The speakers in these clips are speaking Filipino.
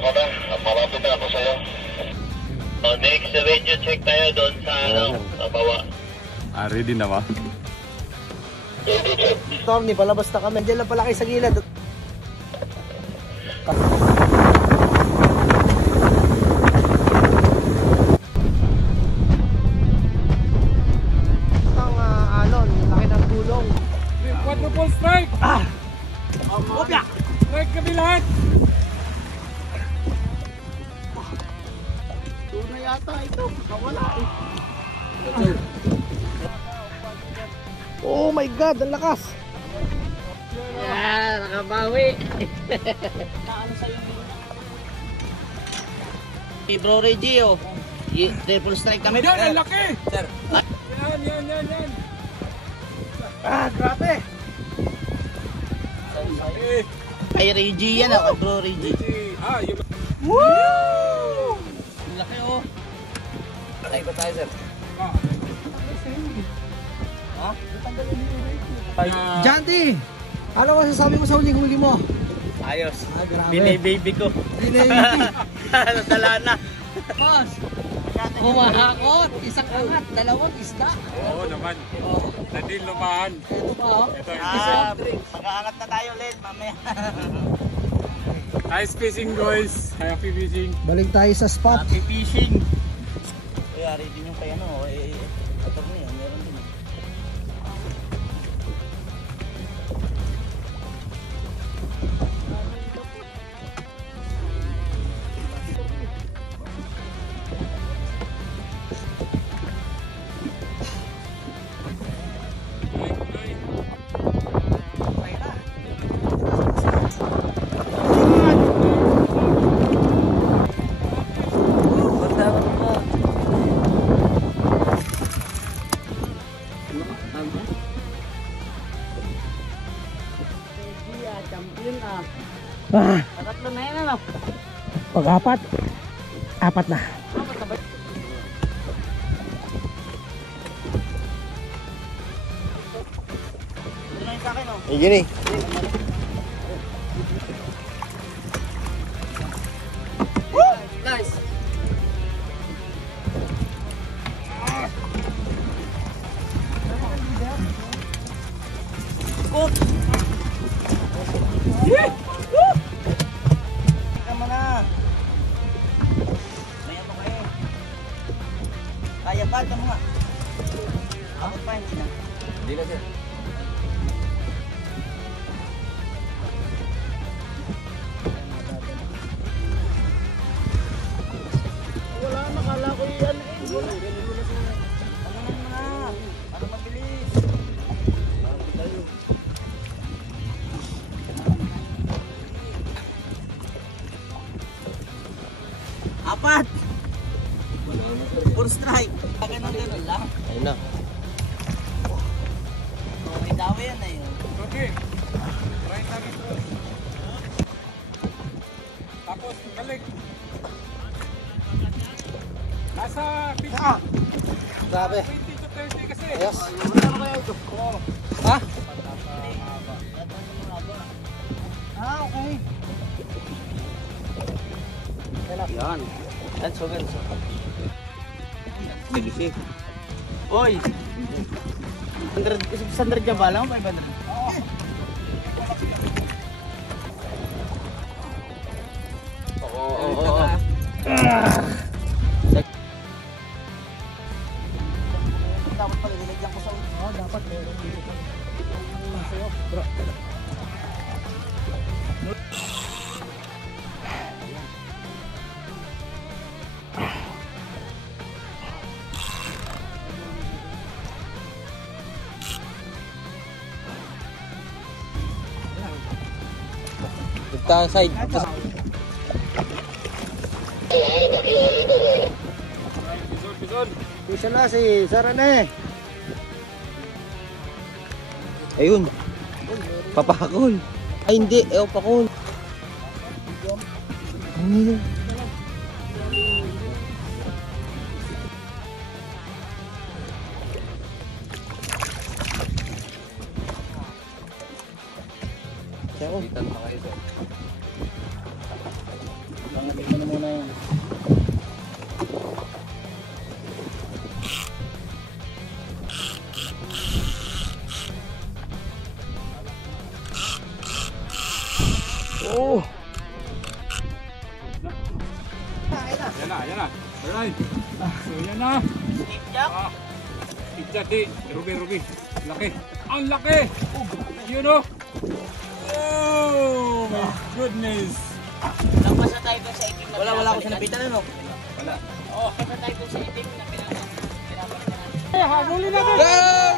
ka na. Malapit na ako sa'yo. Next radio check tayo doon sa sa baba. Ready na ba? Radio check. Tommy, palabas na kami. Diyan lang pala kayo sa gilid. Alon, laki ng gulong. Quadruple strike! Opya! Strike kami lahat! Tuna yata ito. Nawala eh. Oh my God, ang lakas! Yeah, nakabawi. Bro Reggie, oh. Triple strike kami. Yan, ang laki! Sir. Yan! Grabe! Kay Reggie yan, oh. Bro Reggie. Yung... Woo! Ang laki, oh. Patay ba tayo, sir? Janty! Ano masasabi mo sa huling-huli mo? Ayos. Grabe. Bini-baby ko. Nadala na. Boss, humahakot. Isang angat, dalawang isda. Oo naman. Nadil lumahan. Ito pa oh. Ito, mag-aangat na tayo ulit mamaya. nice fishing guys. Happy fishing. Balik tayo sa spot. Happy fishing. Kaya ready yung kay ano, attorney, meron din. Tatlo na yan, ano? Pag-apat. Apat na. Ito na yung sa akin, oh. Ayun eh. Nice. Good. Tama na. Maya pa kayo. Kaya pa, tama nga. Abot pa, hindi na. Hindi na, sir. Wala, nakala ko yan eh. Ano na? Para mabilis. Apat! Four strike! Ganun lang. Ayun na. May dawi yan na yun. Okay. Try natin ito. Tapos, balik. Nasa fishing. Grabe. 20 to 30 kasi. Ayos. Ha? Okay. Yan. That's so good. Sige. Oy! 100 ka ba lang? 500? Oo. Dapat pala nilagyan ko sa ulo. Oo, dapat meron dito. Sa'yo. Bro. Ito side. Bison. Isa na si Sarane. Ayun. Papakol. Ay hindi, pakol. na, yan na. Alright. So, yan na. Skipjack. Skipjack, di. Ruby. Laki. Ang laki! Yun o. Oh, my goodness. Nagpasa tayo doon sa itim na Wala ako sa napitan ano. Wala. Oo, kasa tayo doon sa itim na pinapalitan. Eh, habulin natin!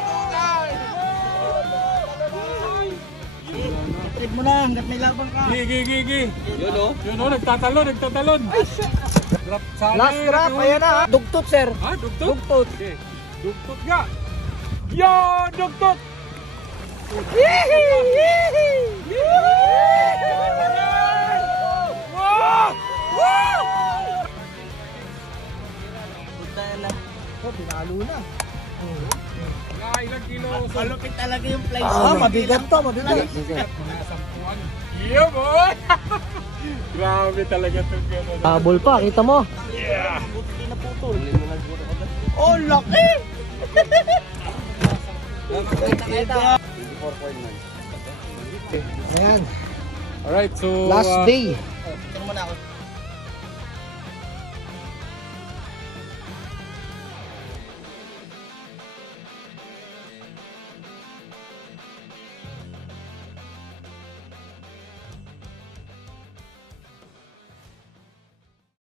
Trip mo na, hanggat may labang ka. Gigi. Yun o. Yun o, nagtatalon. Drop sana. Last drop, ayan na. Dugtot sir. Ha, dugtot? Dugtot. Okay. Dugtot nga. Yo, dugtot! Punta na. Oh, pinalo na. Ilang kilo? Malupit talaga yung place. Mabigat to, mabigat. Mga sampuan. Yeah, boy! Grabe talaga itong gano'n. Habol pa, kita mo. Yeah! Buti na putol. Oh, laki! Ayan, Alright, so... last day. Tingnan mo na ako.